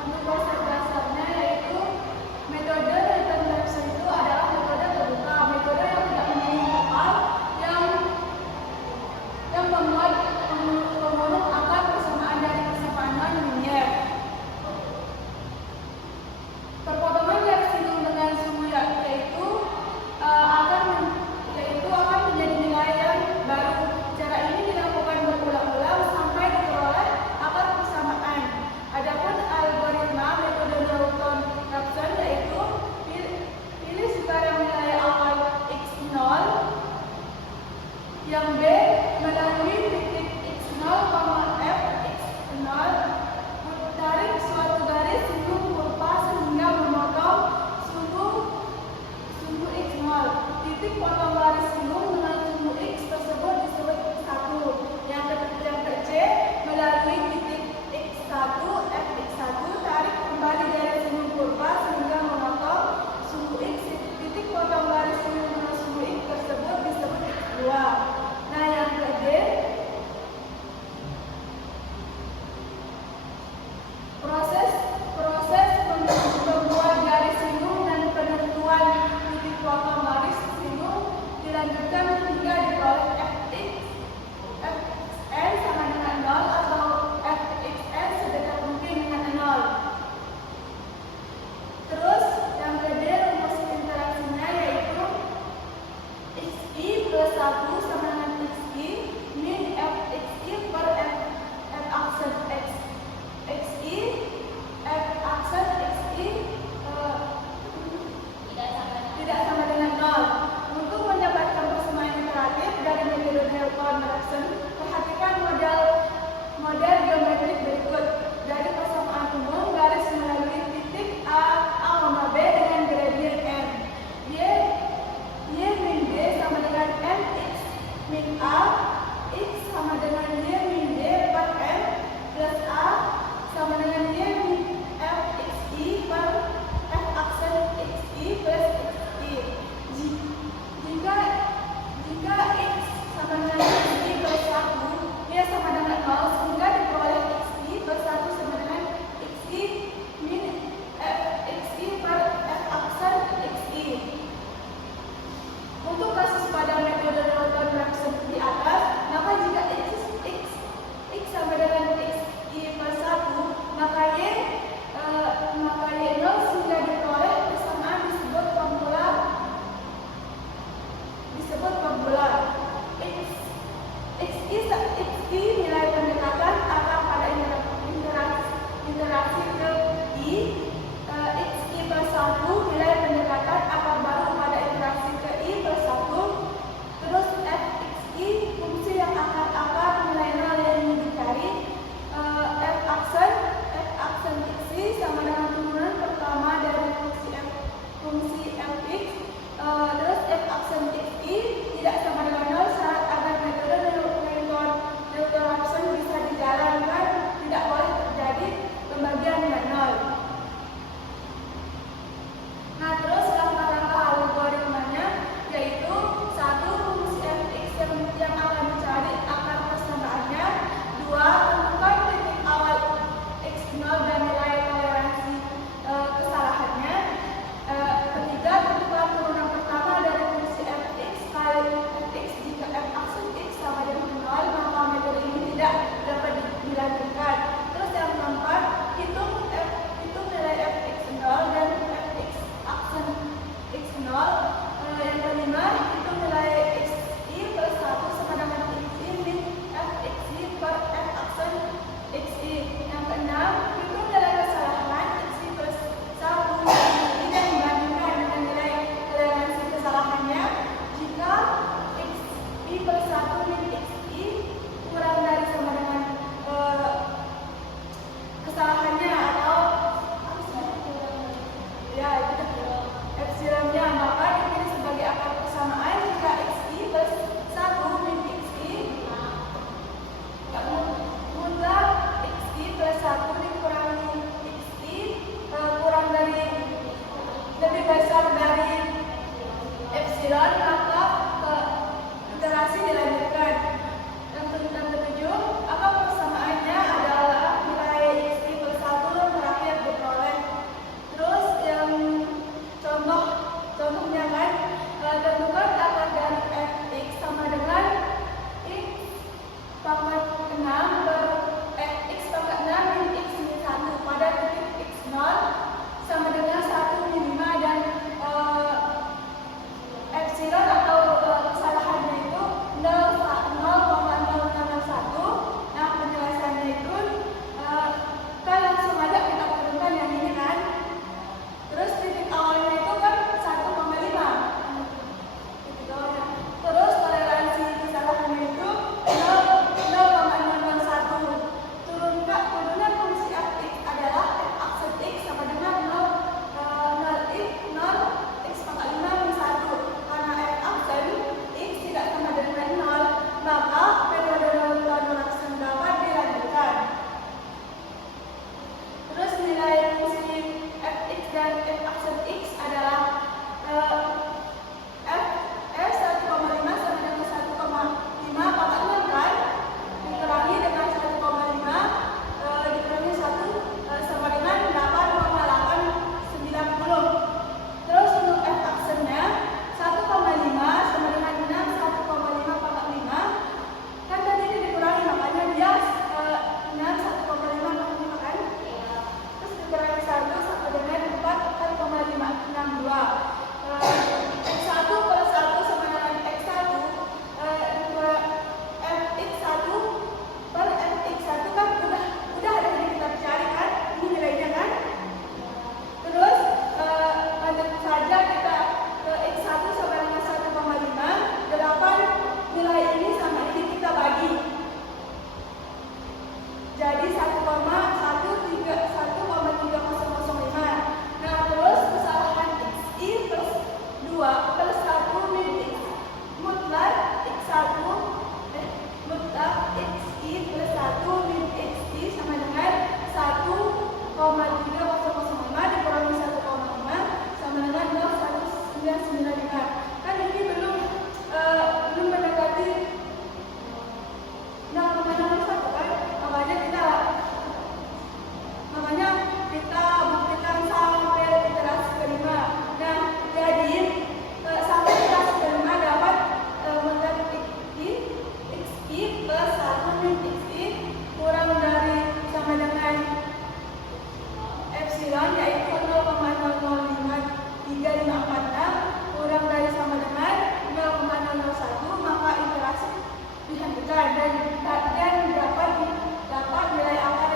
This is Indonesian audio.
Untuk konsep dasarnya yaitu metode Newton Raphson itu adalah metode terbuka, metode yang tidak menunjukkan yang memuat pemenuh akar persamaan dari persamaan linier. Perpotongan garis singgung dengan suhu yaitu akan menjadi nilai yang baru. Cara ini dilakukan berulang-ulang sampai diperoleh akar persamaan. Adapun algoritma metode Newton Raphson yaitu pilih sekarang nilai awal x0 yang B melalui titik x0, f x0, tarik suatu garis singgung kurva sehingga memotong suhu x0. Titik potong garis singgung dengan suhu x tersebut disebut x1. Yang ke C melalui titik x1, f x1, tarik kembali garis singgung kurva sehingga memotong suhu x. Titik potong garis singgung dengan suhu x tersebut disebut x2. Nah, yang ke D, proses membuat garis singgung dan penentuan titik potong garis singgung dilanjutkan hingga diperoleh fxn sama dengan 0 atau fxn sedekat mungkin dengan 0. Terus yang ke D, rumus interaksinya yaitu xi plus 1 sama dengan xi min fxi per f aksen x. xi f aksen xi tidak sama dengan 0. Untuk mendapatkan persamaan iteratif dari metode Newton Raphson, perhatikan model geometrik berikut. Dari persamaan umum, garis melalui titik A, B dengan gradien M. Y min D sama dengan M X min A, X sama dengan Y min D per M plus A sama dengan Y min F XI per F aksen XI plus XI. Jika X sama dengan XI plus 1, Y sama dengan 0, sehingga diperoleh XI plus 1 sama dengan XI min F XI per F aksen XI. Untuk kasus pada metode Newton Raphson di atas, maka jika x sama dengan xi plus 1, maka y 0 sehingga diperoleh persamaan disebut formula. xi nilai pendekatan akar pada interaksi ke i, xi plus 1 nilai pendekatan akar baru pada interaksi ke i plus 1, terus fxi fungsi yang akar nilai 0 yang dicari, f aksen xi sama dengan turunan pertama dari fungsi fx, terus f aksen xi tidak sama dengan 0. Syarat agar metode Newton Raphson bisa dijalankan tidak boleh terjadi pembagian dengan 0. pasti dihentikan dan dapat nilai angka